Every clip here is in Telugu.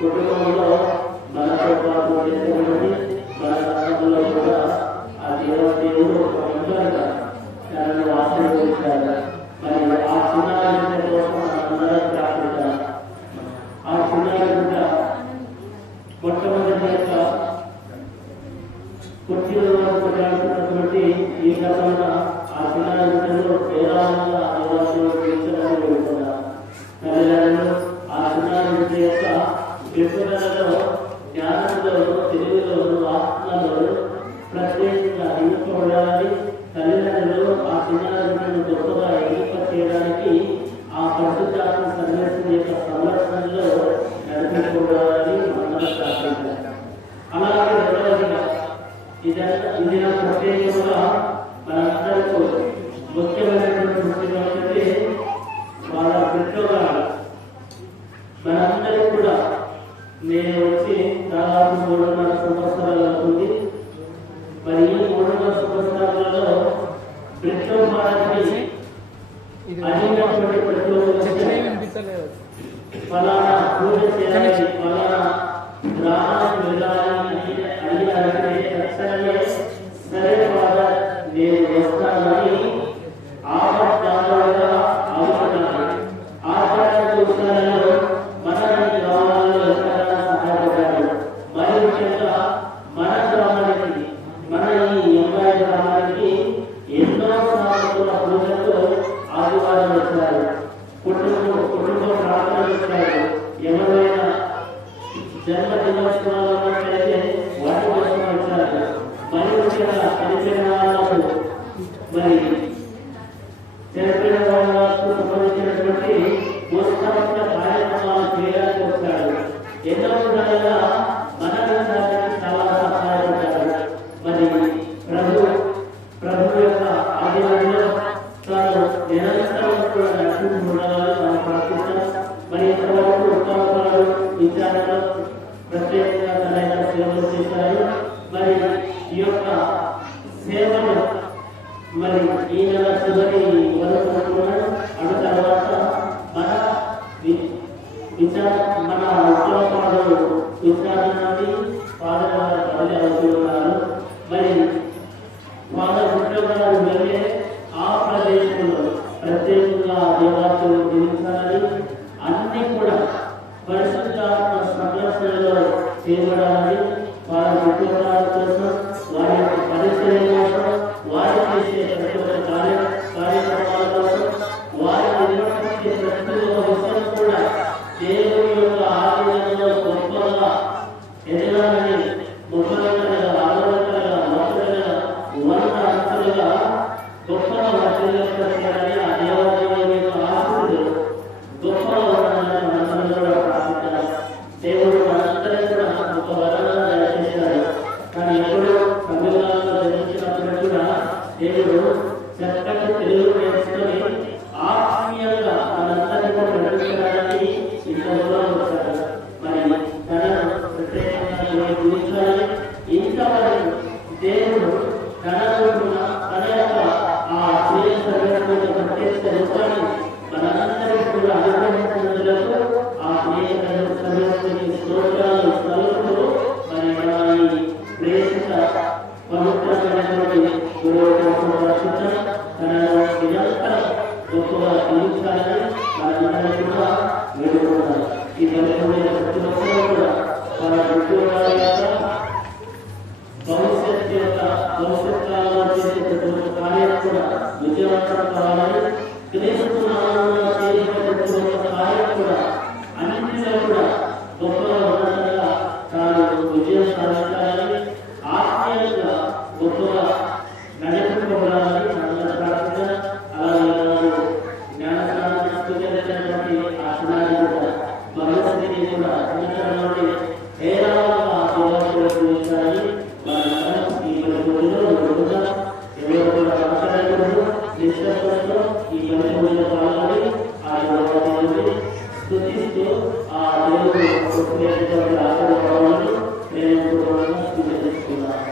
కుటుంబంలో మనతో పాటు చేసేటువంటి మన రాష్ట్రంలో కూడా ఆ దేవుడు ఉంటారు తనను ఆశీర్వదించారు. మరి ఆ చిన్నారి కోసం మనందరం ప్రార్థించాలి. ఆ చిన్నారి బిడ్డ మొట్టమొదటి యొక్క కుర్చీలో కొట్లాడుతున్నటువంటి ఈ క్రమంలో ఆ చిన్నారి బిడ్డలో వేలాంగా తల్లిదండ్రులు ఆ చిన్నారి బిడ్డ యొక్క వివరణలో జ్ఞానంలో తెలుగులో ఆత్మలో ప్రత్యేకంగా ఎన్నుకోవడానికి తల్లిదండ్రులు ఆ చిన్నారులను గొప్పగా ఎన్నిక చేయడానికి ఆ పరిశుద్ధాత్మ సందేశం యొక్క సంరక్షణలో నడిపించుకోవడానికి మనందరం ప్రార్థించాలి. అలాగే రెండవదిగా ఇది నా ప్రత్యేకంగా మనందరికీ ముఖ్యమైనటువంటి ముఖ్యంగా ఏంటంటే వాళ్ళ పెట్టుబడి మనందరికీ కూడా నేను వచ్చి దాదాపు 3.5 సంవత్సరాలు అవుతుంది. మరి ఈ 3.5 సంవత్సరాలలో బ్రిటోమానికి అడిగినటువంటి ఫలానా పూజ చేయాలి, ఫలానా గ్రామానికి వెళ్ళాలని అడిగినారంటే తక్షణమే సరే ఫాదర్ నేను వస్తానని ఆపత్కాలంగా అవుతున్నాను. ఆపత్కాల ఉత్సవాలలో మన గ్రామాల్లో సహాయపడ్డారు. మరి ముఖ్యంగా మన గ్రామానికి మన ఈ ఎంఐ గ్రామానికి ఎన్నో సంవత్సరాల పూజలతో ఆదివారం వచ్చారు. కుటుంబ ప్రార్థనలు వచ్చారు. ఎవరైనా జన్మ దినోత్సవాలు ఉన్నట్లయితే వాటి కోసం వచ్చారు. మరి ముఖ్యంగా చనిపోయిన వాళ్ళకు మరి చనిపోయిన వాళ్ళకు సంబంధించినటువంటి ఉత్సవ కార్యక్రమాలు చేయడానికి వచ్చాడు. ఎన్నో విధాలుగా మన చాలా సహాయపడ్డారు. మరి ప్రభు యొక్క ఆదివారంలో తాను నిరంతరం కూడా నడుచుకుంటున్నారని మనం ప్రార్థిస్తాం. మరి ఇంతవరకు ఉత్తమాలు విచారణలో ప్రత్యేకంగా తన సేవలు చేశారు. మరి ఈ యొక్క సేవలు మరి ఈ నెల చివరి వరకు అటు తర్వాత మన ఉత్తమాలు విచారణని పాదగారు బదిలీ అవుతున్నారు. మరి వాళ్ళ ఉద్యోగాలు వెళ్ళే ఆ ప్రదేశంలో ప్రత్యేకంగా దేవాలయాలు నిర్మించాలని అన్ని కూడా పరిశుద్ధాత్మ సంరక్షణలో చేయబడాలని వాళ్ళ ఉద్యోగాల కోసం వారి యొక్క పరిచయం కోసం వారి చేసే ప్రతి ఒక్క కార్యక్రమాల కోసం వారి నిర్వహించే ప్రతి ఒక్క విషయం కూడా దేవుని యొక్క ఆలోచనలో గొప్పగా ఎదగాలని గొప్పగా ఆలోచనగా మొదటగా వంద అంతలుగా గొప్పగా వర్తించాలని ఆ దేవాలయం యొక్క ఆశలు గొప్పగా ఉండాలని మనందరం కూడా ప్రార్థించాలి. దేవుడు మనందరం కూడా గొప్ప వరాలను దయచేశారు. కానీ ఎప్పుడు తమిళనాడులో జన్మించినప్పుడు కూడా దేవుడు చక్కగా నిరంతరం గొప్పగా జీవించాలని మనందరినీ కూడా వేడుకుంటారు. ఈ పరిశ్రమైన ప్రతి ఒక్కరూ కూడా మన ఉద్యోగాల యొక్క భవిష్యత్ కాలంలో చేసే ప్రతి ఒక్క కార్యం కూడా విజయవంతం కావాలని, క్రీస్తు నామమున చేసే ప్రతి ఒక్క కార్యం కూడా అన్నింటిలో కూడా గొప్పగా ఉన్నతంగా తాను విజయం సాధించాలని, ఆత్మీయంగా గొప్పగా నడిపించబడాలని మనందరి ప్రార్థన. అలాగే జ్ఞానస్నానం స్వీకరించినటువంటి ఆశనాన్ని కూడా భగవద్గీతని కూడా చిన్నతనంలోనే హేరాళంగా సేవలు చూపించాలని మనందరం ఈ పరిస్థితుల్లో జరుగుతాం. ఎవరు కూడా అవసరాలు నిశ్శబ్దంతో ఈ పరిస్థితుల్లో పాల్గొని ఆ యోగాన్ని స్తుతిస్తూ ఆ దేవుడు ఆశీర్వాదాలను నేను స్వీకరిస్తున్నాను.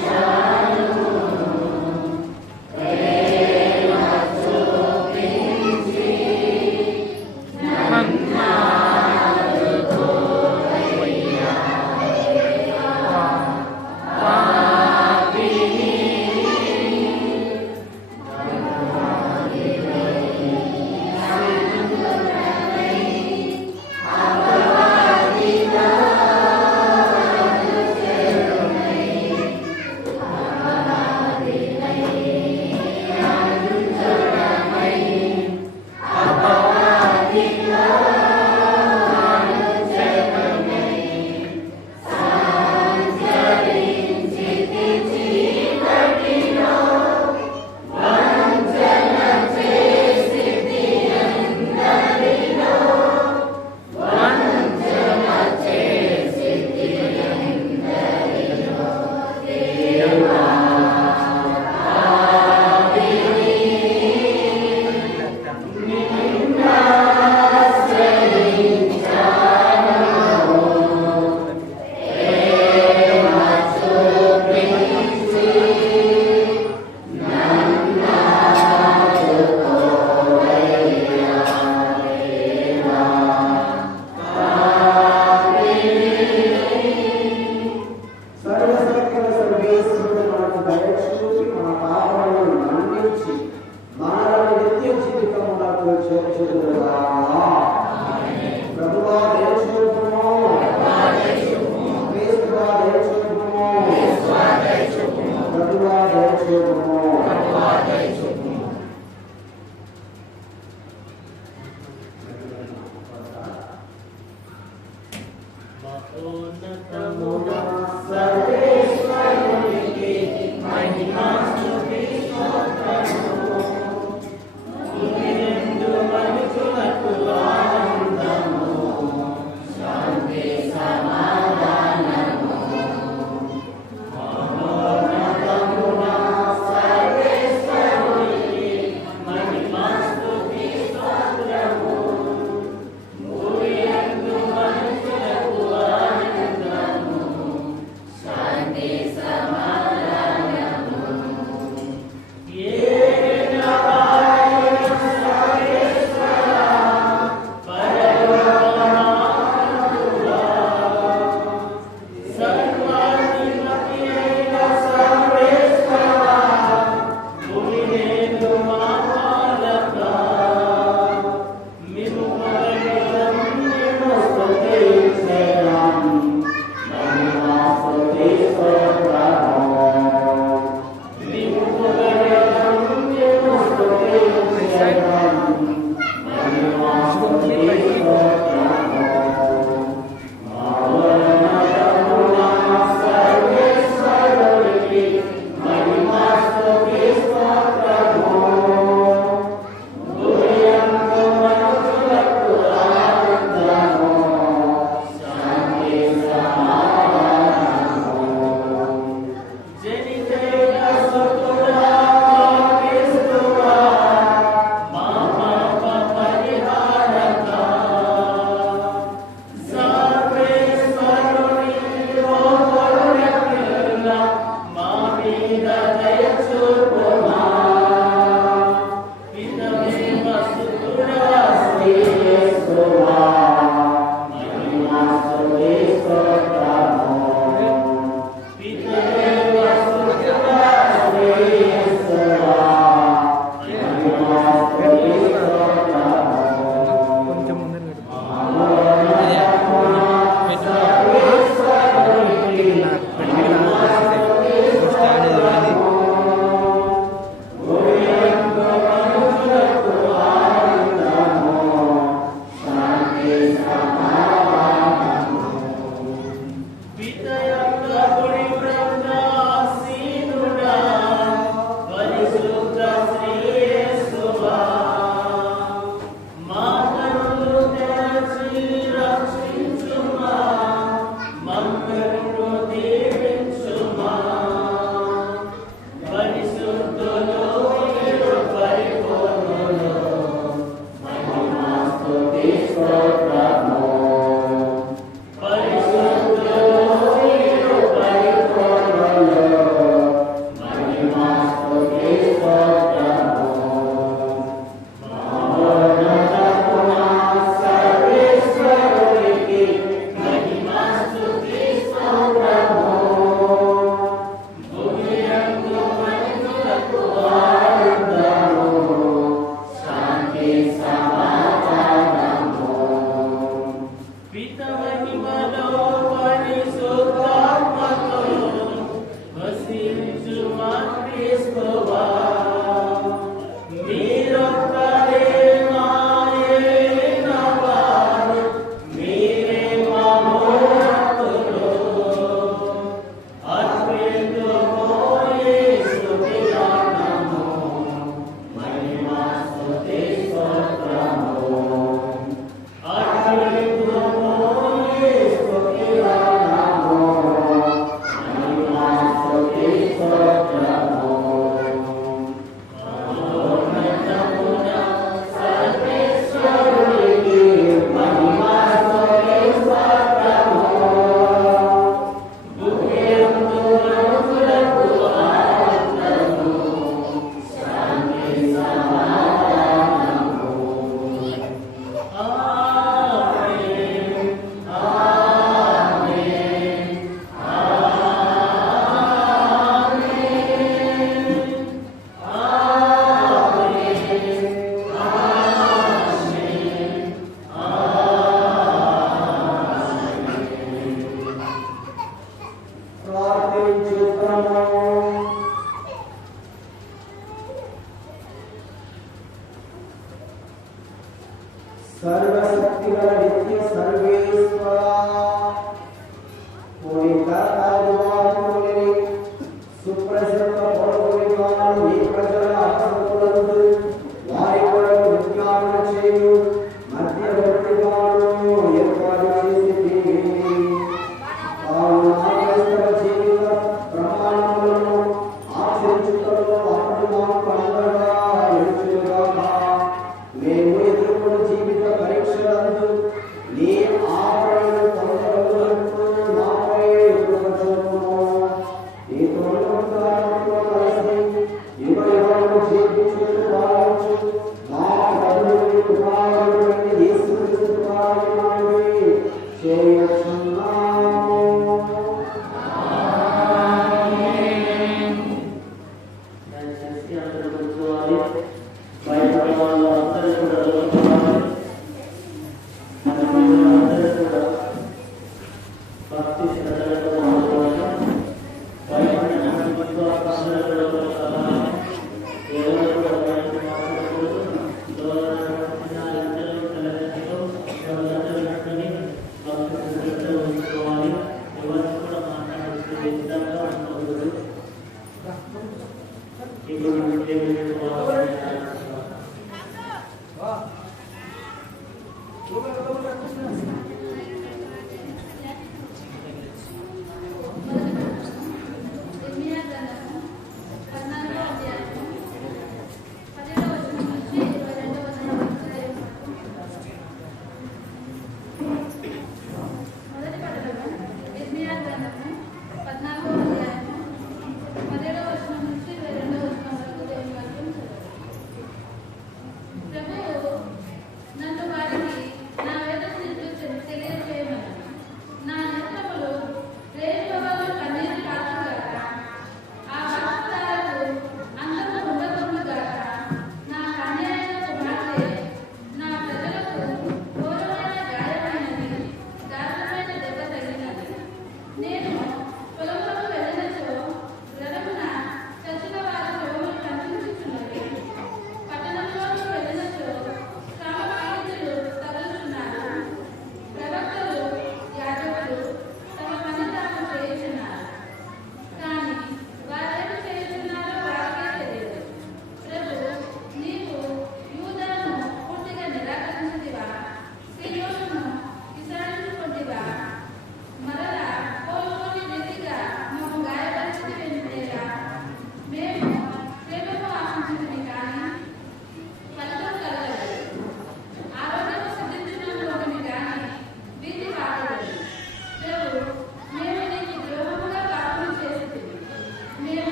Yeah. ఏ చేయుచున్నాము. దయచేసి అందరూ కూర్చోవాలి. బయట వాళ్ళందరూ కూడా లోపలి అందరూ కూడా భక్తి శ్రద్ధలతో ఉండాలి. బయట విశ్వాసాలు ఎవరు కూడా బయట మాట్లాడకూడదు. లోపల తలగతిలో వాళ్ళందరూ భక్తి శ్రద్ధలతో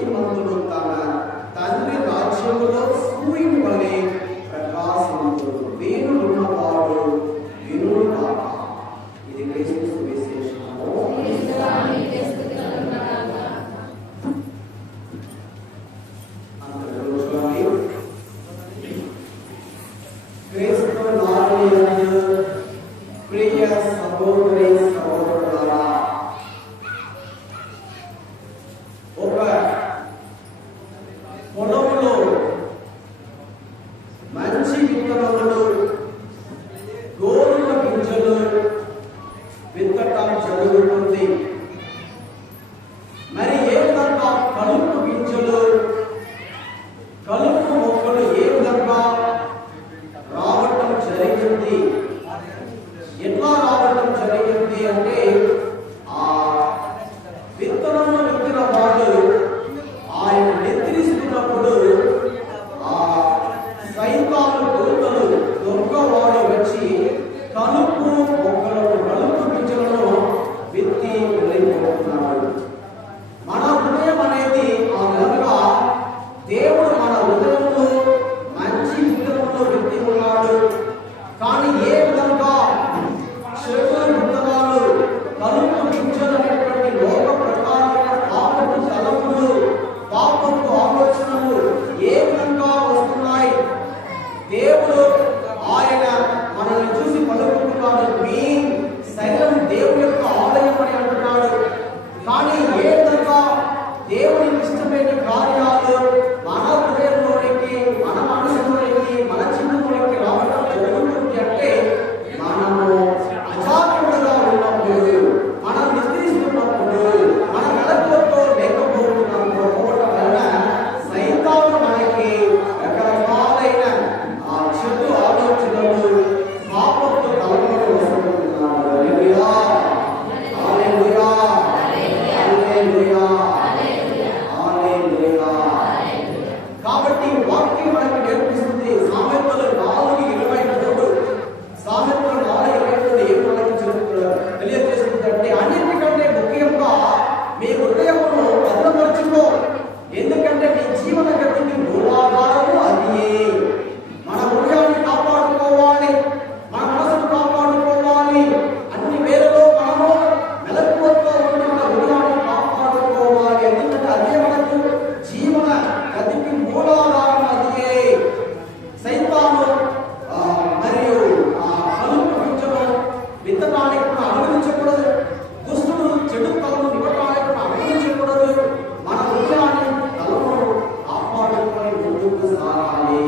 నీతిమంతుడు తన తండ్రి రాజ్యములో సూర్యుని వలె ప్రకాశించును. వేణుడున్నవాడు వినుడు కాక. ఇది క్రీస్తు సువిశేషము. ప్రియ సహోదరి సహోదరులారా, ఒక పొలంలో మంచి విత్తనములు, గోధుమ గింజలు విత్తటం జరుగుతుంది. మరి ఏ విధంగా కలుపు గింజలు, కలుపు మొక్కలు ఏ విధంగా రావటం జరిగింది? ఎట్లా రావటం జరిగింది అంటే, ఆ విత్తనము విత్తిన వాడు ఆయన నిద్రిస్తున్నప్పుడు ఆ సైతాను దూతలు దొంగవాడు వచ్చి కలుపు మొక్కలను, కలుపు గింజలను విత్తి వెళ్ళిపోతున్నాడు. మన హృదయం అనేది ఆ విధంగా దేవుడు మన హృదయంలో మంచి విత్తనములు విత్తి ఉన్నాడు. కానీ ఏ విధంగా చెడు విత్తనాలు, కలుపు గింజలు అనేటువంటి లోక ప్రకారమైన పాపపు తలపులు, పాపపు ఆలోచనలు ఏ విధంగా వస్తున్నాయి? దేవుడు ఆయన మనల్ని చూసి పలుకుతున్నాడు, మీ శరీరం దేవుని యొక్క ఆలయం అని అంటున్నాడు. కానీ ఏ విధంగా దేవునికి ఇష్టమైన కార్యాలు మన హృదయంలోనికి, మన మనసులోనికి, మన చిన్నంలోనికి రావడం జరుగుతుంది అంటే, మనము అజాగ్రత్తగా ఉన్నప్పుడు, మనం నిద్రిస్తున్నప్పుడు, మన మెలకువతో లేకపోవడం వలన సైతాను మనకి రకరకాలైన ఆ చెడు ఆలోచనలు, పాపపు తలపులు వస్తున్నాడు. హల్లెలూయా, హల్లెలూయా, హల్లెలూయా, హల్లెలూయా. కాబట్టి వాక్యం మనకి నేర్పిస్తుంది. సామెతలు 4:23, సామెతలు 4:23 ఏం మనకి తెలియజేస్తుందంటే, అన్నిటికంటే ముఖ్యంగా మీ హృదయమును భద్రపరచుకో, ఎందుకంటే మీ జీవన గతికి మూలాధారము అదే. మన హృదయాన్ని కాపాడుకోవాలి, మన మనసును కాపాడుకోవాలి. అన్ని వేళలో మనము మెలకువతో ఉండి మన హృదయాన్ని కాపాడుకోవాలి. ఎందుకంటే అదే మనకు జీవన గతికి మూలాధారం అదే. సైతాను మరియు కలుపు గింజను విత్తనానికి కూడా అనుమతించకూడదు. దుష్టుడు చెడు తలను ఇవ్వడానికి కూడా అనుమతించకూడదు. మన హృదయాన్ని, తలను కాపాడుకొని ముందుకు సాగాలి.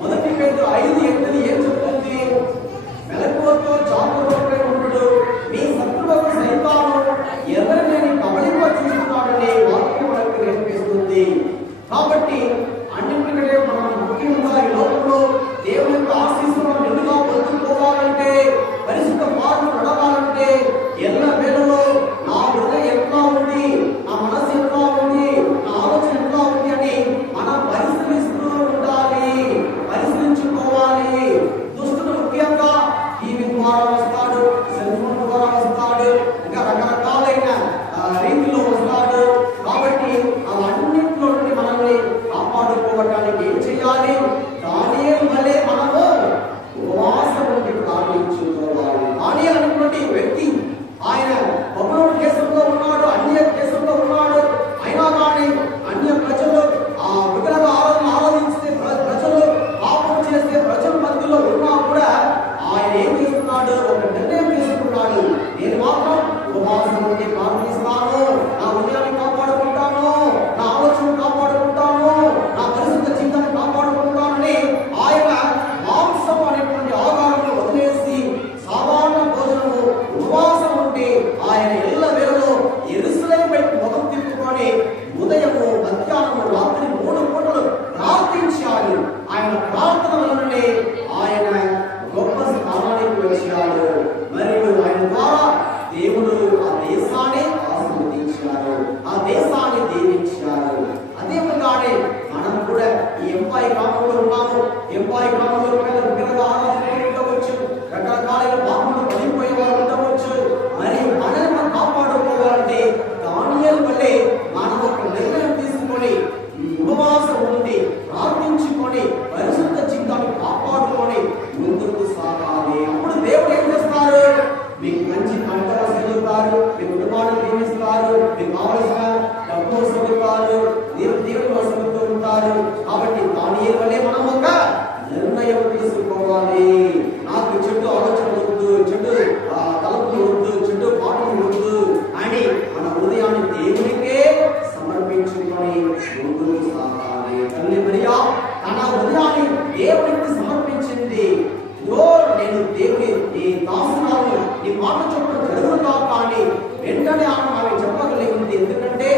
మొదటి పేరు 5:8 ఏం చెప్తుంది? మెలకువతో జాగ్రత్తగా ఉండు, మీ శత్రువుకు సైతాను ఎవరిని కబళింపజేస్తున్నాడని వాక్యం మనకు నేర్పిస్తుంది. కాబట్టి అన్నింటికంటే మనం ముఖ్యంగా ఈ లోకంలో దేవుని యొక్క ఆశీస్సులను నిండుగా పొందుకోవాలంటే, పరిశుద్ధ మార్గం నడవాలంటే, ఎల్ల వేళలో నా హృదయం ఎట్లా ఉంది, నా మనసు ఎట్లా ఉంది, నా ఆలోచన ఎట్లా ఉంది అని మనం పరిశీలిస్తూ ఉండాలి, పరిశీలించుకోవాలి. దుష్టుడు ముఖ్యంగా టీవీ ద్వారా వస్తాడు, సెల్ ఫోన్ ద్వారా వస్తాడు, ఇంకా రకరకాలైన రీతిలో వస్తాడు. కాబట్టి అవన్నింటిలో నుండి మనల్ని కాపాడుకోవడానికి ఏం చేయాలి? దానియేలు వలె మనము ఉపవాసం నుండి ప్రార్థించుకోవాలి. దానియేలు అనేటువంటి వ్యక్తి, ఆయన బబులోను దేశంలో ఉన్నాడు, అన్య దేశంలో ఉన్నాడు. అయినా కానీ అన్య ప్రజలు ఆ విగ్రహ ఆరాధించే ప్రజలు, పాపం చేసే ప్రజల మధ్యలో ఉన్నా కూడా ఆయన ఏం చేస్తున్నాడు? ఒక నిర్ణయం తీసుకున్నాడు. నేను మాత్రం ఉపవాసం నుండి ప్రార్థిస్తాను, నా హృదయాన్ని కాపాడుకుంటాను, నా ఆలోచన కాపాడుకుంటాను, నా పరిశుద్ధ జీవితాన్ని కాపాడుకుంటానని ఆయన మాంసం అనేటువంటి ఆహారాన్ని వదిలేసి సాధారణ భోజనము, ఉపవాసం ఉండి ఆయన ఎల్ల వేళలో యెరూషలేము వైపు ముఖం తిప్పుకొని ఉదయము, మధ్యాహ్నము, రాత్రి 3 పూటలు ప్రార్థించాడు. ఆయన ప్రార్థన వలననే ఆయన గొప్ప స్థానానికి వచ్చాడు. మరియు ఆయన ద్వారా దేవుడు ఆ దేశాన్ని ఆశీర్వదించాడు, ఆ దేశాన్ని దీవించాడు. అదే విధంగానే మనం కూడా ఈ ఎంపాయి గ్రామంలో ఉన్నాము. ఎంపాయి గ్రామంలో విగ్రహ ఆరాధన ఉండవచ్చు, రకరకాలైన పాపములు పడిపోయే వారు ఉండవచ్చు. మరి మనల్ని మనం కాపాడుకోవాలంటే దానియేలు వలె మనం ఒక నిర్ణయం తీసుకొని ముందుకు సాగాలి. తల్లి మరియా తన హృదయాన్ని దేవునికి సమర్పించింది. ఇదిగో నేను దేవుని నీ దాసురాలు, నీ మాట చొప్పున జరుగుతా కానీ వెంటనే ఆమె చెప్పగలిగింది. ఎందుకంటే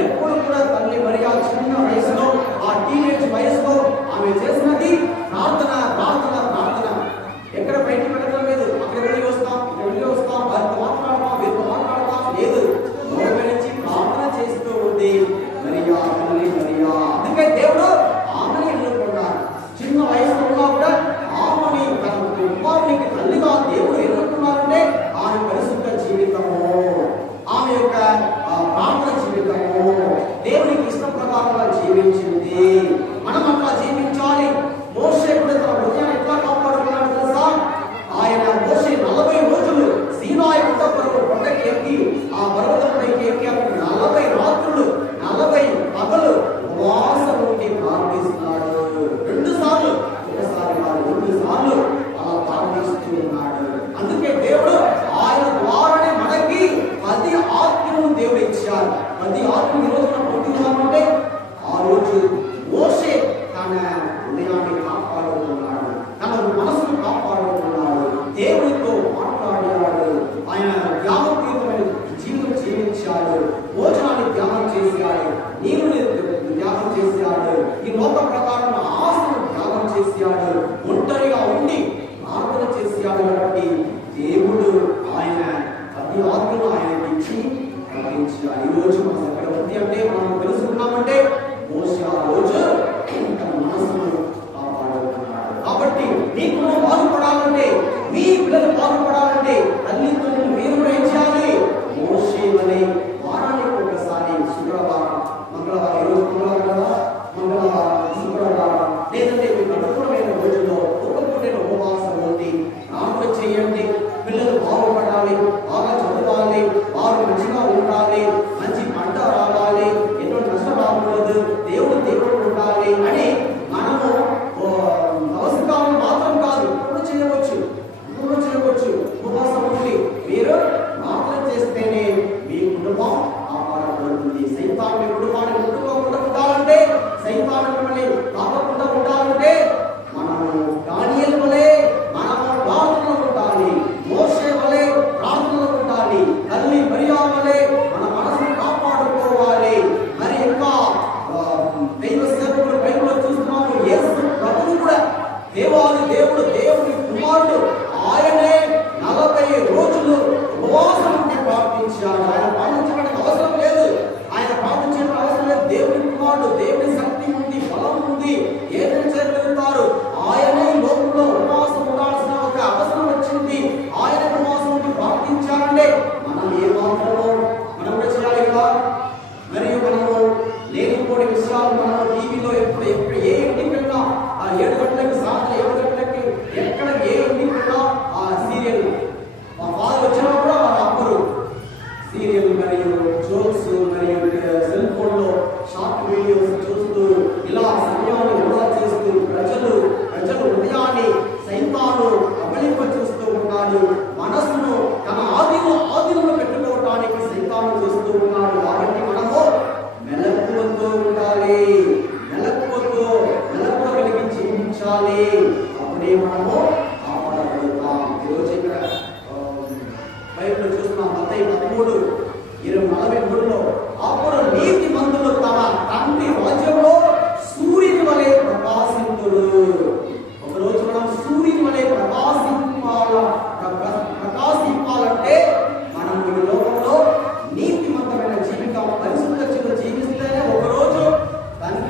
ఎప్పుడు కూడా తల్లి మరియా చిన్న వయసులో, ఆ టీనేజ్ వయసులో ఆమె చేసినది ప్రార్థన ప్రార్థన ప్రార్థన. ఎక్కడ బయటకు పెట్టడం లేదు. అక్కడ వెళ్ళి వస్తాం, వారితో మాట్లాడతాం, వీరితో మాట్లాడతాం లేదు. నుంచి ప్రార్థన చేస్తూ ఉంది మరియా, తల్లి మరియా. అందుకే దేవుడు ఆమెని ఎన్నుకున్నాడు. చిన్న వయసులో ఉన్నా కూడా ఆమెని తన కుమారునికి తల్లిగా దేవుడు ఎన్నుకున్నారంటే ఆమె పరిశుద్ధ జీవితము, ఆమె యొక్క ప్రార్థన జీవితము దేవునికి ఇష్ట ప్రకారంగా జీవించింది. మనం అట్లా జీవించాలి. మోషే కూడా తన హృదయాన్ని ఎట్లా కాపాడుకున్నాడు తెలుసా? ఆయన మోషే 40 రోజులు సీనాయి కొండకి ఎక్కి, ఆ పర్వతంపైకి ఎక్కి అక్కడ 40 రాత్రులు 40 పగలు ఉపవాసం ఉండి ప్రార్థిస్తున్నాడు. 2 సార్లు, ఒకసారి కాదు 2 సార్లు అలా ప్రార్థిస్తూ ఉన్నాడు. అందుకే దేవుడు ఆయన ద్వారానే మనకి 10 ఆత్మలను దేవుడు ఇచ్చారు. 10 ఆత్మలు ఈరోజు మనం పొందుతున్నామంటే ఆ రోజు మోషే తన హృదయాన్ని కాపాడుతున్నాడు, తన మనసును కాపాడుతున్నాడు, దేవునితో మాట్లాడాడు, ఆయన త్యాగపూరితమైన జీవితం జీవించాడు, భోజనాన్ని త్యాగం చేశాడు, నీరుని త్యాగం చేశాడు, ఈ లోక ప్రకారం ఆశను త్యాగం చేశాడు, ఒంటరిగా ఉండి ప్రార్థన చేశాడు. కాబట్టి దేవుడు ఆయన 10 ఆత్మలు ఆయనకి ఇచ్చి ప్రార్థించాడు. ఈ రోజు మన దగ్గర ఉంది అంటే మనం తెలుసుకున్నామంటే మోషే ఆ రోజు తన మనసును కాపాడుతున్నాడు. కాబట్టి నీకు బాగుపడాలంటే, మీ పిల్లలు బాగుపడాలంటే తల్లిదండ్రులు మీరు కూడా ఏం చేయాలి? మోషే వలె వారానికి ఒకసారి శుక్రవారం, మంగళవారం, ఈరోజు మంగళవారం కదా, మంగళవారం, శుక్రవారం లేదంటే మీకు అనుకూలమైన రోజుల్లో ఒక్కొక్కటి ఉపవాసం ఉండి ప్రార్థన చేయండి. పిల్లలు బాగుపడాలి, బాగా చదవాలి, వారు మంచిగా ఉండాలి, మంచి పంట రావాలి, ఎన్నో నష్టం రాకూడదు, దేవుడు ఉండాలి అని మనము అవసరం మాత్రం కాదు, ఇప్పుడు చేయవచ్చు ఉపవాసం ఉండి మీరు ప్రార్థన చేస్తేనే మీ కుటుంబం కాపాడబడుతుంది. సైతాను మీ కుటుంబాన్ని ముట్టుకోకుండా ఉండాలంటే, సైతాను మిమ్మల్ని తాకకుండా ఉండాలంటే మనము దానియేలు వలె మనము ప్రార్థనలో ఉండాలి, మోషే వలె ప్రార్థనలో ఉండాలి, తల్లి మరియా వలె మన మనసును కాపాడుకోవాలి. మరి ఇంకా దైవ సేవకుడు బైబిల్లో చూస్తున్నాము, యేసు ప్రభువు కూడా దేవుడు దేవుని కుమారుడు ఆయనే 40 రోజులు ఉపవాసం ఉండి ప్రార్థించాడు. ఆయన ప్రార్థించడానికి అవసరం లేదు, దేవుని కుమారుడు, దేవుని శక్తి ఉంది, బలం ఉంది, ఏదైనా చేయగలుగుతారు. ఆయనే లోకంలో ఉపవాసం ఉండాల్సిన ఒక అవసరం వచ్చింది. ఆయన ఉపవాసం ఉండి ప్రార్థించాలంటే మనం ఏ మాత్రమో మనం కూడా చేయాలి కదా. మరియు మనము లేనిపోని విషయాలు మనం టీవీలో ఎప్పుడు ఏ ఇంటికి వెళ్ళినా 7 గంటలకి, సాయంత్రం 7 గంటలకి ఎక్కడ ఏ ఇంటికి వెళ్ళినా ఆ సీరియల్, మా ఫాదర్ వచ్చినప్పుడు వాళ్ళ అమ్మరు సీరియల్ మరియు జోక్స్ మరియు సెల్ ఫోన్ లో షార్ట్ వీడియోస్ చూస్తూ ఇలా సమయాన్ని వృధా చేస్తూ ప్రజలు హృదయాన్ని సైతాను అబలింప చూస్తూ ఉన్నాడు. మనసును తన ఆధీనంలో పెట్టుకోవడానికి సైతాను చూస్తూ ఉన్నాడు. కాబట్టి మనము మెలకువతో ఉండాలి, మెలకువ కలిగి జీవించాలి. అప్పుడే మనము కాపాడగలుగుతాం. ఈరోజు ఇక్కడ బైబిల్ చూస్తున్నాం, మత్తయి 13:43లో అప్పుడు నీతి మంతులు తమ తండ్రి రాజ్యంలో సూర్యుని వలె ప్రకాశింతుడు. ఒకరోజు మనం సూర్యుని వలె ప్రకాశింపాలంటే మనం ఈ లోకంలో నీతిమంతమైన జీవితం, పరిశుద్ధ జీవితం జీవిస్తేనే ఒకరోజు దానికి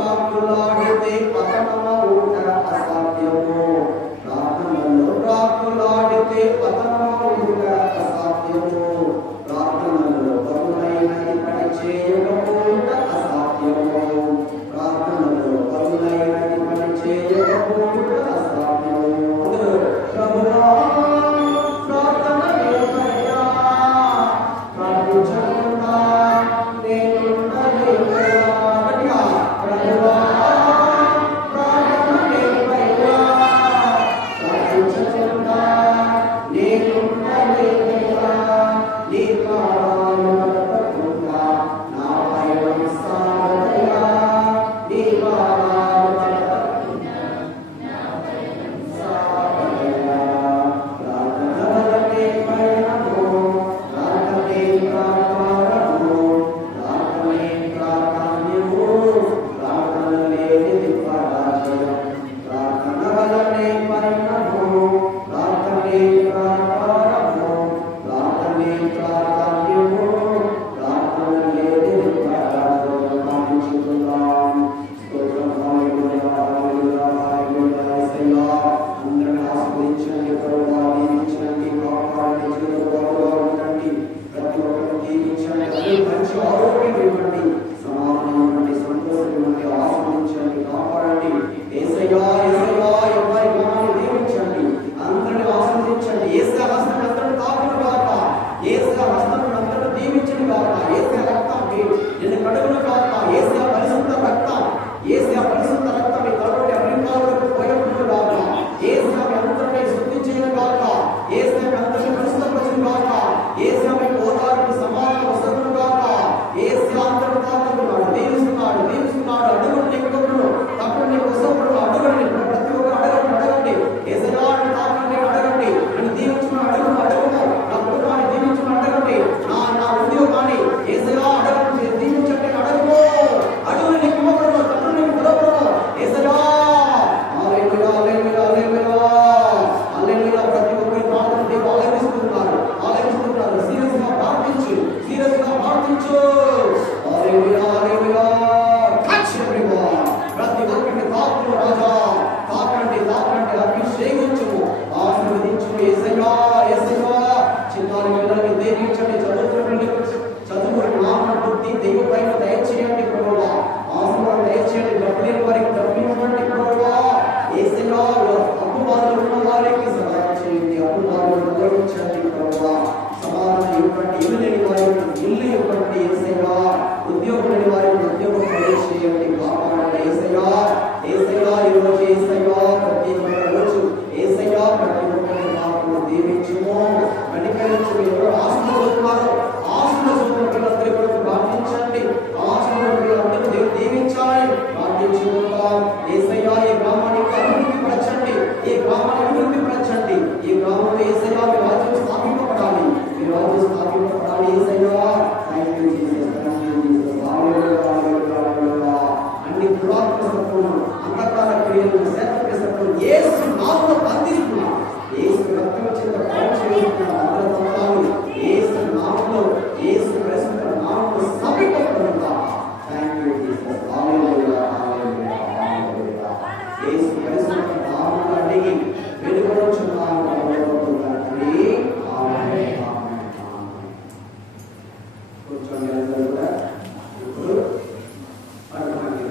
రాకులాడితే పతనమవుట అసాధ్యము. ప్రార్థనలో రాకులాడితే పతనమవుట అసాధ్యము. ప్రార్థనలో బరులైనది పని చేయకపోవుట అసాధ్యము. ప్రార్థనలో బరులైనది పని చేయకపోవుట అసాధ్యము. ప్రభువా ప్రార్థన లేకయా ప్రార్థించకుండా నేనుండలేకయా. గట్టిగా ప్రభువా ప్రార్థన లేకయా ప్రార్థించకుండా నేనుండలేకయా. నీ పాదాలు పట్టకుండా నా పయనం సాగదయా. నీ పాదాలు పట్టకుండా నా పయనం సాగదయా. ప్రార్థనలకే పయనము, ప్రార్థనే ప్రాకారము, ప్రార్థనే ప్రాకార్యము, ప్రార్థన లేనిది పరాజయం. ప్రార్థన వలనే పయనము, ప్రార్థనే ప్రాకారము, ప్రార్థనే ప్రాకార్యము, ప్రార్థన లేనిది పరాజయం. పాటించుకుందాం. స్తోత్రం. హల్లెలూయా, హల్లెలూయా, హల్లెలూయా. యేసయ్యా, అందరిని ఆస్వాదించండి ప్రభువా, దీవించండి, కాపాడండి, జీవితంలో ఉండండి, ప్రతి ఒక్కరిని దీవించండి, అందరికీ మంచి ఆరోగ్యం ఇవ్వండి, సమాధానం ఇవ్వండి, సంతోషం ఇవ్వండి, ఆస్వాదించండి, కాపాడండి. యేసయ్యా, యేసయ్యా, ఎవరి నామాన్ని దీవించండి, అందరిని ఆస్వాదించండి. యేసయ్య హస్తం అందరిని తాకును గాక, యేసయ్య హస్తం అందరిని దీవించను గాక, యేసయ్య రక్తం నిన్ను కడుగును గాక, యేసయ్య పరిశుద్ధ రక్తం, యేసయ్య పరిశుద్ధ రక్తం మీ తలపై అమెరికాలకు పోయకుండా గాక, యేసయ్య మీ అందరినీ శుద్ధి చేయను గాక, యేసయ్య మీ అందరినీ పరిశుద్ధపరచును గాక, యేసయ్య మీ ఓదార్పు సమాధానం వసతును గాక, యేసయ్య అందరిని తాకుతున్నాడు, దీవిస్తున్నాడు, దీవిస్తున్నాడు. అడుగుడు నీకు కొడును, తప్పుడు నీకు వసతుడు, అడుగండి, ప్రతి ఒక్కరు అడగండి, అడగండి. యేసయ్య నిన్ను తాకండి, అడగండి, నిన్ను దీవించిన అడుగును, అడుగును, నా కుటుంబాన్ని దీవించిన అడగండి, నా ఉద్యోగాన్ని యేసయ్య అడగండి, దీవించండి, అడగము, అడుగులు నీకు ఇవ్వబడును, తప్పుడు నీకు ఇవ్వబడును. యేసయ్య హల్లెలూయా, హల్లెలూయా, హల్లెలూయా, హల్లెలూయా. ప్రతి ఒక్కరి ప్రార్థన దేవుడు ఆలకిస్తున్నారు, ఆలకిస్తున్నారు. సీరియస్ గా ప్రార్థించు, సీరియస్ గా ప్రార్థించు. హల్లెలూయా, హల్లెలూయా. Touch everyone. ప్రతి ఒక్కరిని తాకు రాజా, తాకండి, తాకండి, అభిషేకించు, ఆశీర్వదించు. యేసయ్యా, యేసయ్యా. చిన్నారి పిల్లల్ని దీవించండి, చదువు జ్ఞానం బుద్ధి దైవ పైన దయచేయండి ప్రభువా, ఆశీర్వాదం దయచేయండి. డబ్బు లేని వారికి డబ్బు ఇవ్వండి ప్రభువా. యేసయ్యా, అప్పు బాధలు ఉన్న వారికి సహాయం చేయండి, అప్పు బాధలు తొలగించండి ప్రభువా. సమాధానం ఇవ్వండి, ఇల్లు లేని వారికి ఇల్లు ఇవ్వండి యేసయ్యా. ఉద్యోగం లేని వారికి ఉద్యోగం ప్రవేశించండి, కాపాడండి యేసయ్యా. యేసయ్యా, ఈరోజు యేసయ్యా, ప్రతి ఒక్క రోజు యేసయ్యా, ప్రతి ఒక్కరిని నాకు దీవించుము, కనికరించు. ఎవరు ఆశీర్వదిస్తున్నారు, ఆశీర్వదిస్తున్న పిల్లలందరి కొరకు ప్రార్థించండి, ఆశీర్వదించిన పిల్లలందరూ దేవుడు దీవించాలి, ప్రార్థించుకుంటాం. యేసయ్యా, ఈ గ్రామానికి అభివృద్ధి పరచండి, ఈ గ్రామాన్ని అభివృద్ధి పరచండి. ఈ గ్రామంలో యేసయ్యా మీ రాజ్యం స్థాపింపబడాలి, మీ రాజ్యం స్థాపింపబడాలి. యేసయ్యా, thank you Jesus, thank you Jesus. హల్లెలూయా, హల్లెలూయా, హల్లెలూయా. అన్ని దురాత్మ శక్తులను, అంధకార క్రియలను, శారీరక శక్తులను యేసు నామములో బంధిస్తున్నాం. యేసు రక్తం చేత కాల్చివేస్తున్న మంత్రతంత్రాలు యేసు నామములో, యేసు పరిశుద్ధ నామములో సమీపపడుతుందా. Thank you Jesus. హల్లెలూయా, హల్లెలూయా, హల్లెలూయా. యేసు పరిశుద్ధ నామములో అడిగి వేడుకొనుచున్నాము పరలోకపు తండ్రి. ఆమేన్, ఆమేన్, ఆమేన్. కూర్చోండి అందరూ కూడా. ఇప్పుడు అడగండి.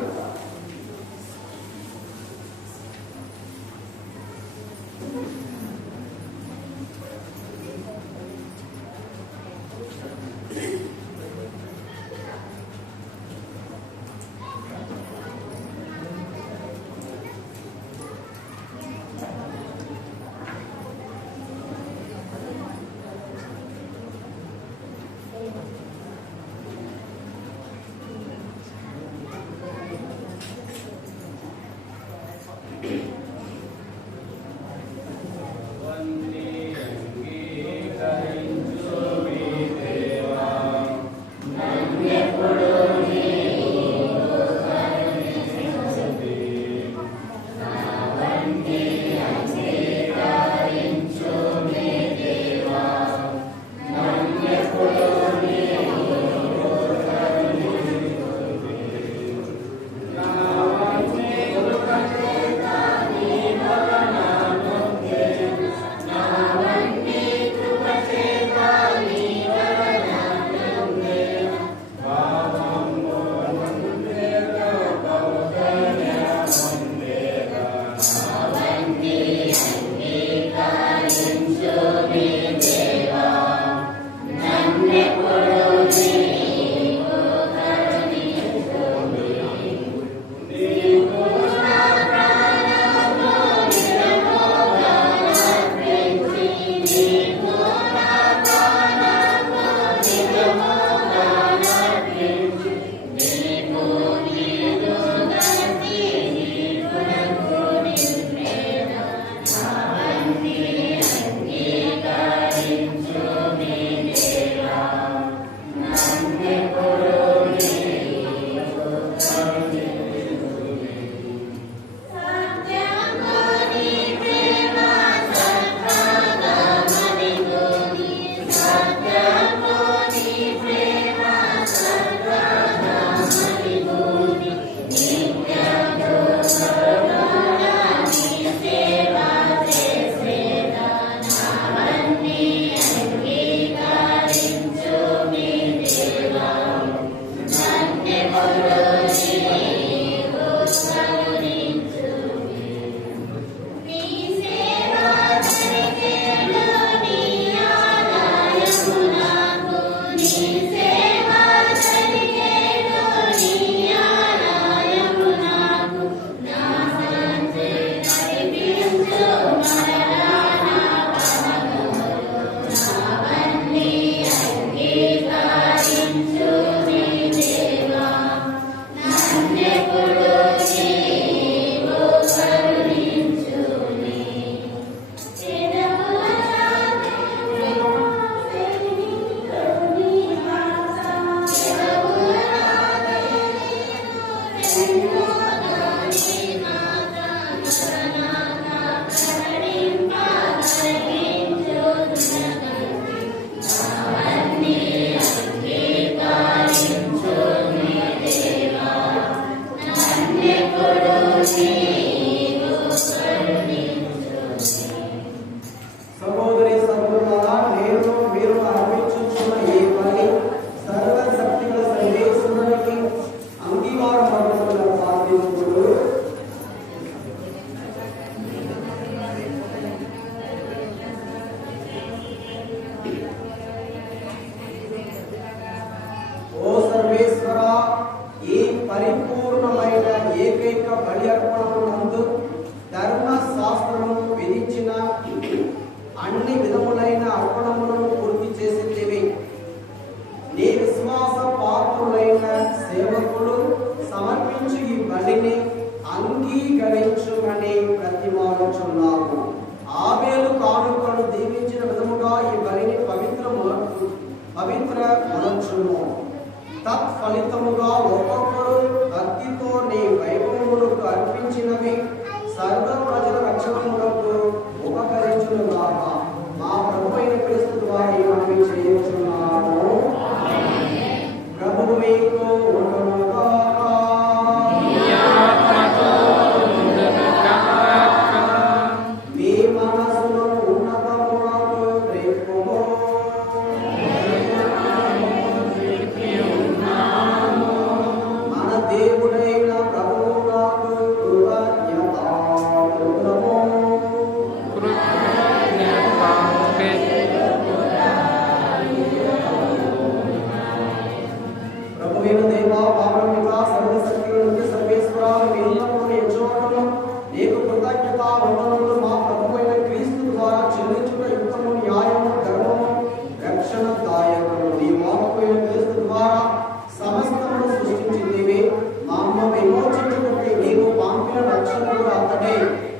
పడి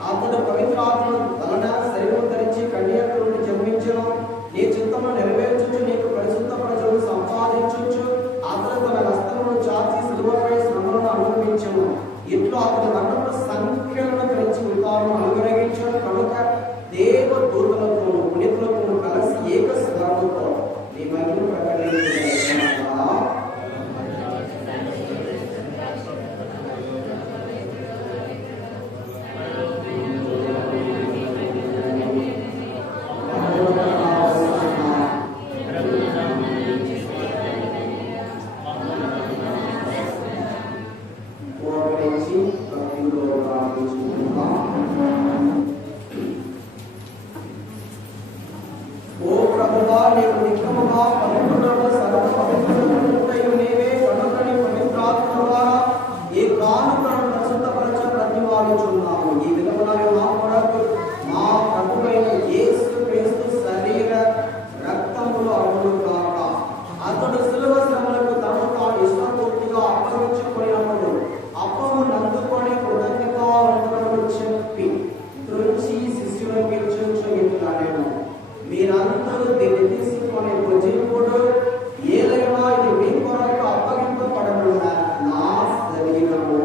అతడు పవిత్రాత్మ వలన శరీరం ధరించి కన్యక నుండి జన్మించను. నీ చిత్తమును నెరవేర్చుచు నీకు పరిశుద్ధ ప్రజలను సంపాదించుచు అతడు తన హస్తమును చాచి శిలువపై శ్రమలను అనుభవించను. ఇట్లు అతడు నన్ను సంఖ్యలను పెంచి ఉతాలను అనుగ్రహించను. కనుక దేవ దూతలతో పునీతులతో కలిసి ఏక స్వరముతో నీ మహిమను ప్రకటించుచున్నావా? మీరందరూ దీన్ని తీసుకొని భుజింపుడు, ఏలైనా ఇది మీ కొరకు అప్పగింపబడనున్న నా శరీరము.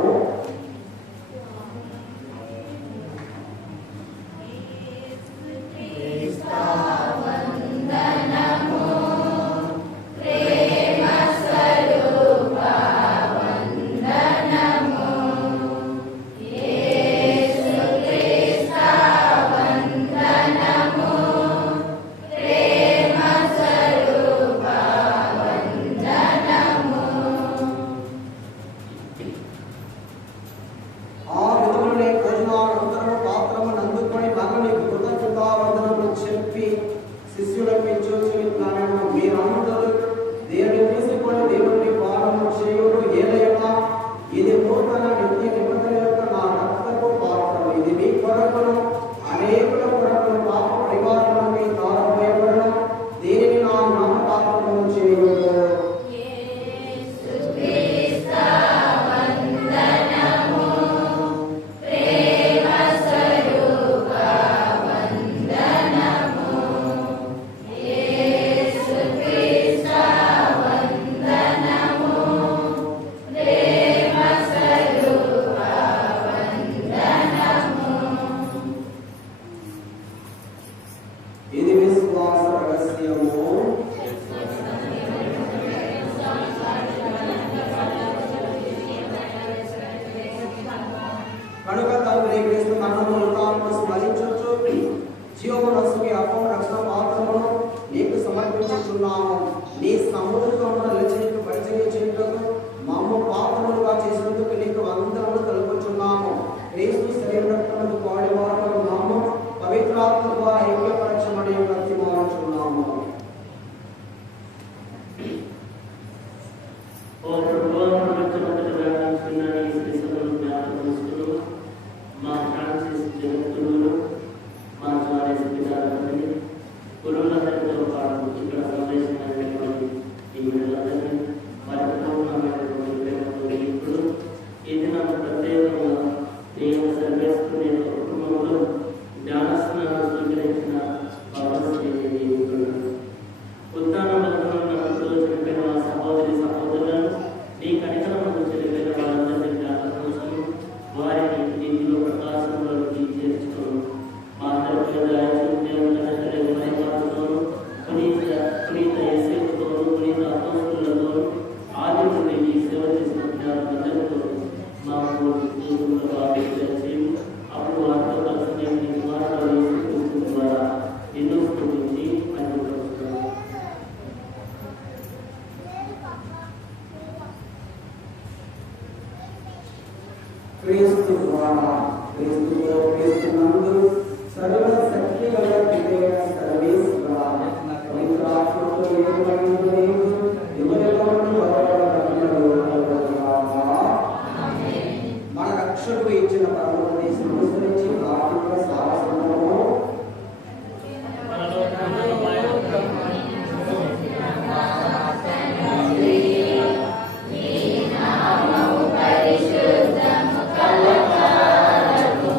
కనుక తండ్రి క్రీస్తు మరణమును తాను స్మరించుచు జీవమునసుకి అపం రక్షణ పాత్రమును నీకు సమర్పించుచున్నాము. నీ సముఖమున నిలిచి నీకు పరిచర్య చేయుటకు మమ్ము పాత్రములుగా చేసినందుకు నీకు వందనములు తెలుపుచున్నాము. క్రీస్తు శరీర రక్తములకు పాడివారము మమ్ము పవిత్రాత్మ ద్వారా ఐక్యపరచమని ప్రతిమానుచున్నాము. మా ఫ్రాన్సిస్ జగత్తులు మా చారిస్ పితాలని గురువులందరితో పాటు ఇక్కడ సందేశమైనటువంటి ఈ బిడ్డలందరినీ పరిపూర్ణమైనటువంటి ప్రేమతో ఇప్పుడు ఈ దినం ప్రత్యేకంగా నేను సర్వేసుకునే కుటుంబంలో జ్ఞానస్నానం స్వీకరించిన ఉద్దాన బంధంలో చనిపోయిన సహోదరి సహోదరులను నీ కనికరమును చనిపోయిన వాళ్ళందరినీ జ్ఞాపకం వారిని నీటిలో ప్రకాశంలోకి చేర్చుకోను. మా అందరికీ పునీత యేసేపుతోను పునీత అపోస్తలులతోను ఆది నుండి ఈ సేవ చేసిన జ్ఞానులందరితో మాకు చేయు. అప్పుడు వారితో కలిసి నీ కుమారుడు యేసుక్రీస్తు ద్వారా ఎన్నో స్తుతించి మహిమపరుస్తున్నాము. క్రీస్తు ద్వారా క్రీస్తుతో క్రీస్తునందు సర్వ శక్తి గల విజయ సర్వేశ్వర పవిత్రాత్మతో ఏకమైనది నీవు యుగయుగములు మన రక్షకుడు ఇచ్చిన పరమోపదేశం అనుసరించి ప్రార్థన సారస్వతము పరిశుద్ధము కలకాలము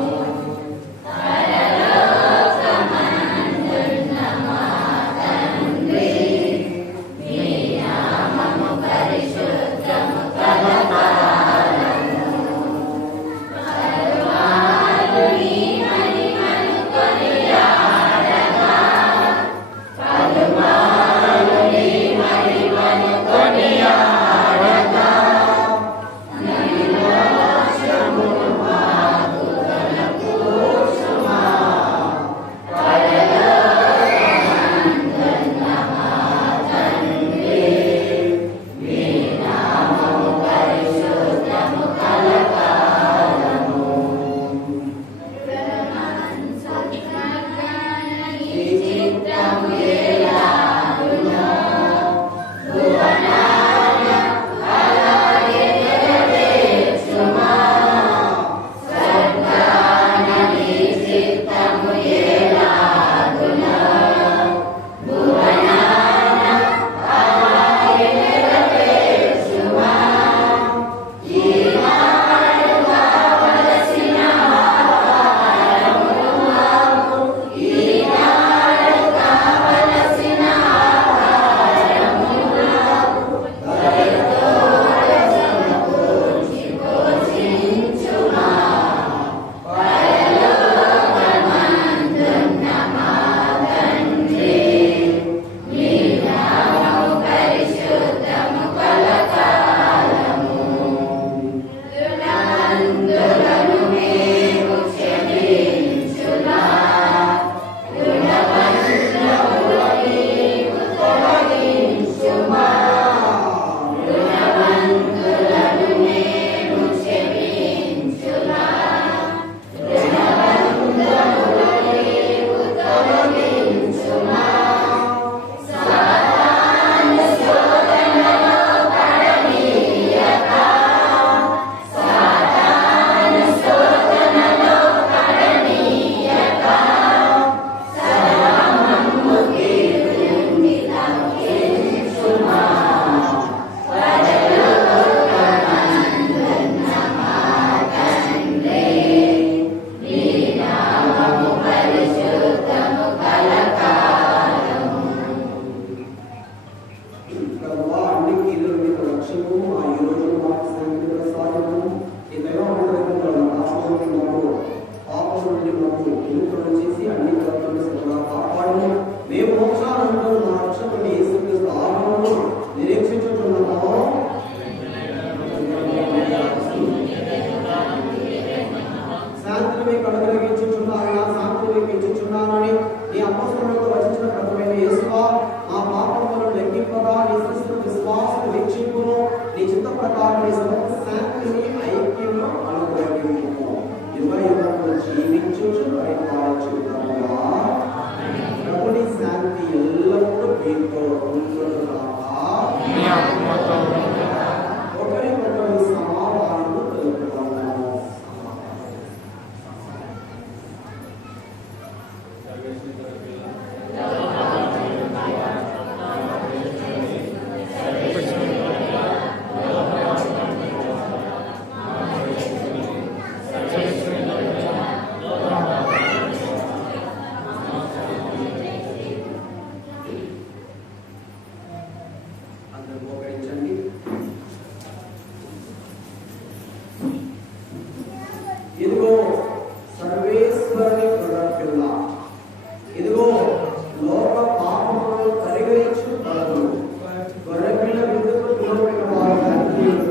నుండి మాకు ఎన్నికలు చేసి అన్ని తరగతులను సరిగా కాపాడము. మేము మోక్షానంతో మా రక్షకుని యేసుక్రీస్తు ఆగమను నిరీక్షించుచున్నాము. శాంతిని మీకు అనుగ్రహించుచున్నాను, శాంతిని మీకు ఇచ్చుచున్నానని నీ అపొస్తలులతో వచించిన ప్రభువైన యేసువా, మా పాపములను లెక్కింపగా నీ సృష్టి విశ్వాసము వీక్షింపును. నీ చిత్త ప్రకారం నీ సమస్త శాంతిని ఐక్యము అనుగ్రహించుము. యుగయుగములు జీవించుచు పరిపాలించుచున్నావా. ప్రభుని శాంతి ఎల్లప్పుడూ మీతో ఉండునుగాక. ఒకరికొకరు సమాధానము తెలుపుకున్నాము. అందరూ మోకరించండి. ఇదిగో సర్వేశ్వరుని గొర్రెపిల్ల, ఇదిగో లోక పాపములను పరిగణించు ప్రభు. గొర్రెపిల్ల విందుకు పిలువబడిన వారు ధన్యులు.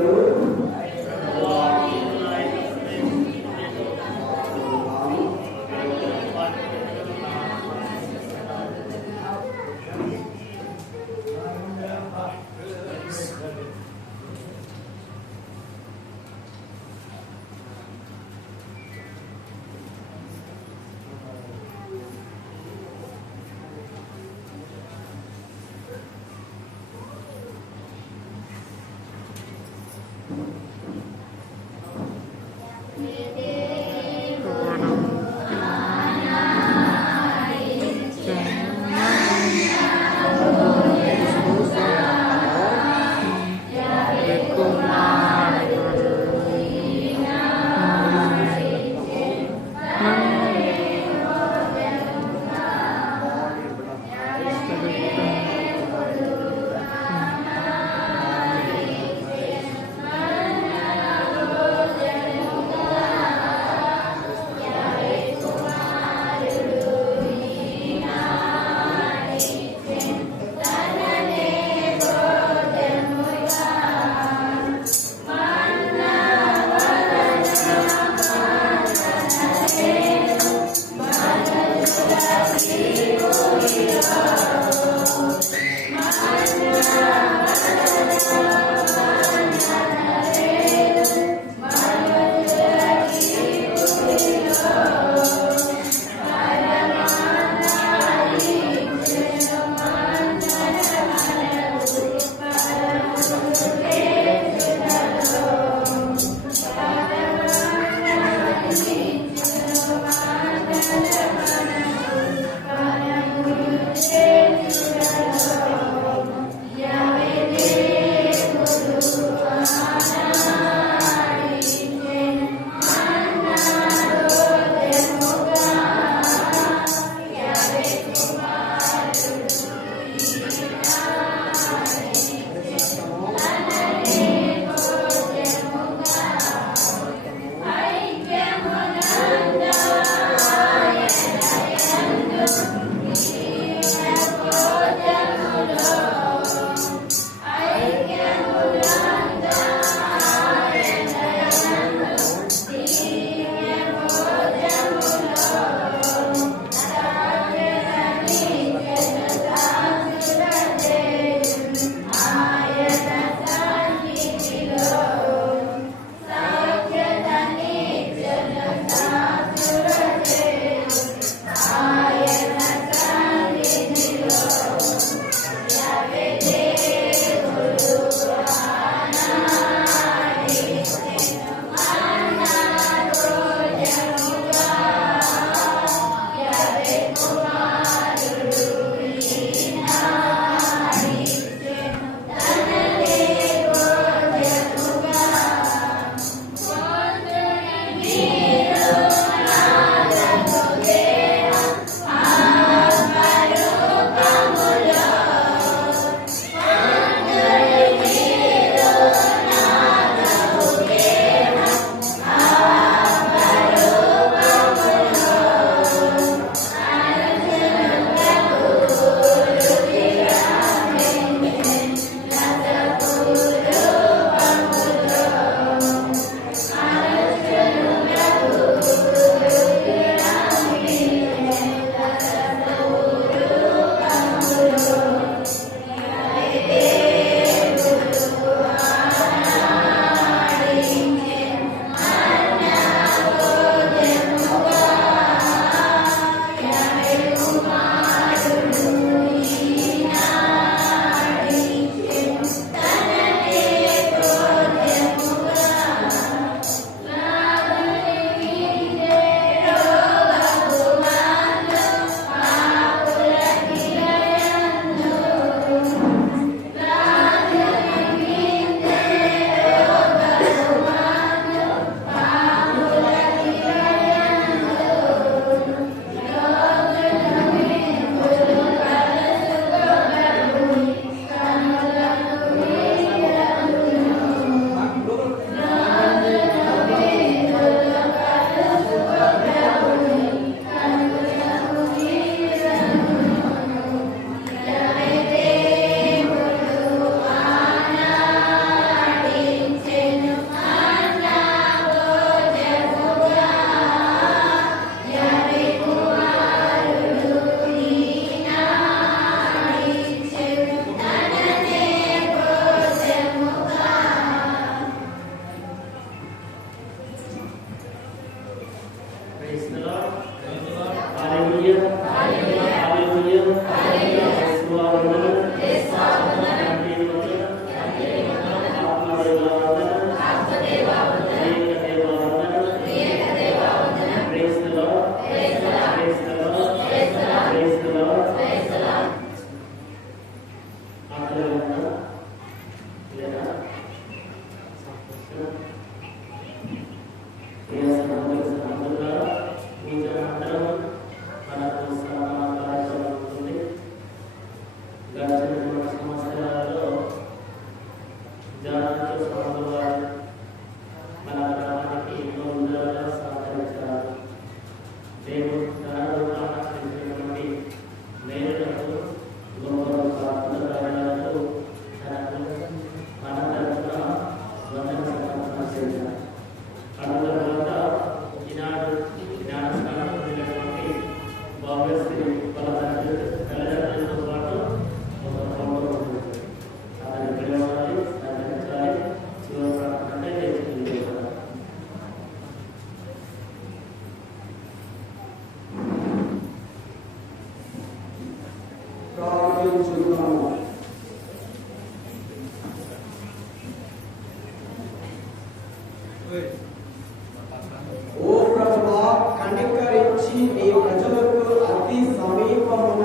ఓ ప్రభువా, కనికరించి నీ ప్రజలకు అతి సమీపమున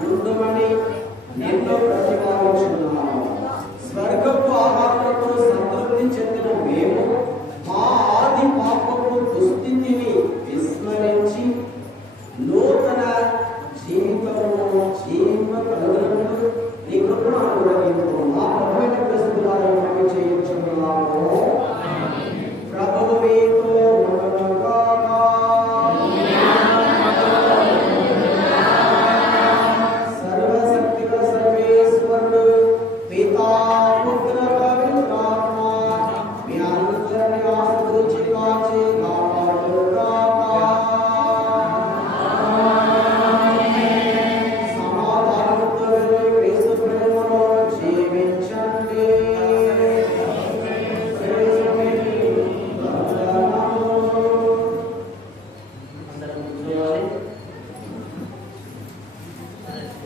నుండుమని నిన్ను